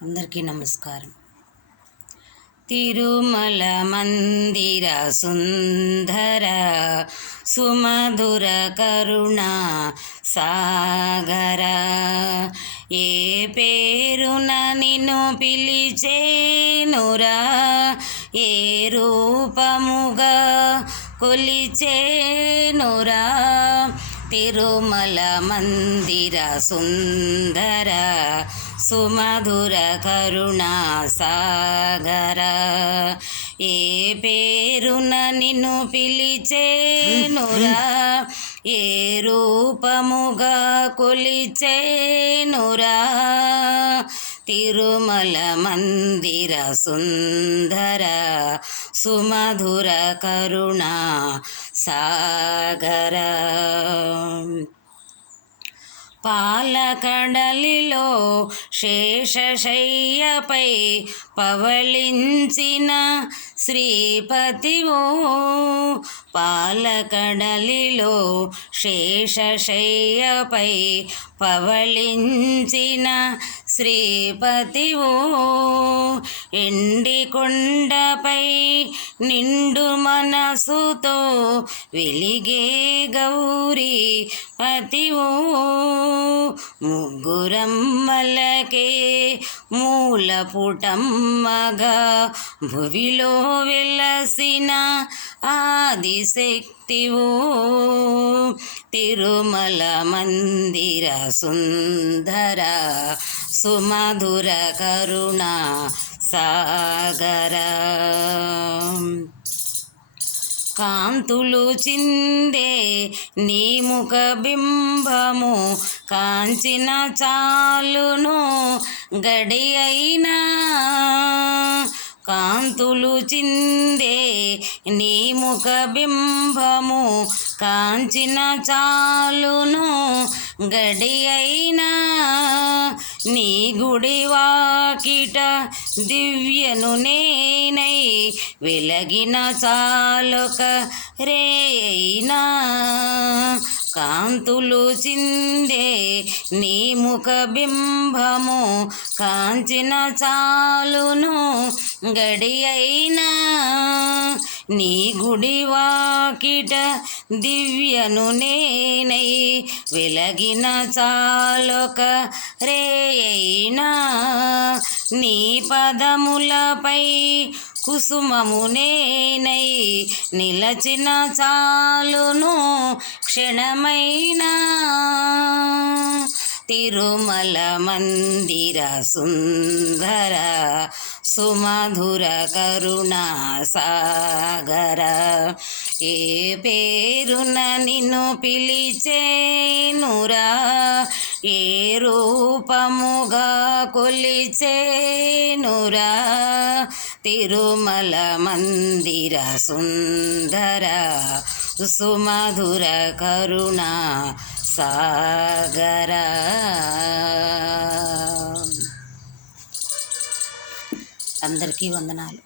అందరికీ నమస్కారం. తిరుమల మందిర సుందర సుమధుర కరుణ సాగర, ఏ పేరున నిన్ను పిలిచేనురా, ఏ రూపముగా కొలిచేనురా. తిరుమల మందిర సుందర సుమధుర కరుణ సాగర, ఏ పేరున నిన్ను పిలిచేనురా, ఏ రూపముగా కొలిచేనురా. తిరుమల మందిర సుందర సుమధుర కరుణ సాగర. పాలకడలిలో శేషశయ్యపై పవళించిన శ్రీపతివో, పాలకడలిలో శేషశయ్యపై పవళించిన శ్రీపతివో, ఎండి కొండపై నిండు మనసుతో వెలిగే గౌరీ పతివో, ముగ్గురమ్మలకే మూలపుటమ్మగా భువిలో వెలసిన ఆదిశక్తివో. తిరుమల మందిర సుందర సుమధుర కరుణ సాగర, కాంతులు చిందే నీ ముఖ బింబము కాంచిన చాలును గడి అయినా, కాంతులు చిందే నీ ముఖ బింబము కాంచిన చాలును గడి అయినా, నీ గుడి వాకిట దివ్యను నేనై వెలగిన చాలొక రేయినా, కాంతులు చిందే నీ ముఖ బింబము కాంచిన చాలును గడి అయినా, నీ గుడి వాకిట దివ్యను నేనై వెలగిన చాలొక రేయినా, నీ పదములపై కుసుమము నేనై నిలచిన చాలును క్షణమైనా. తిరుమల మందిర సుందర సుమధుర కరుణ సాగర, ఏ పేరున నిన్ను పిలిచేనురా, ఏ రూపముగా కొలిచేనురా. తిరుమల మందిర సుందర సుమధుర కరుణ సాగర. అందరికీ వందనాలు.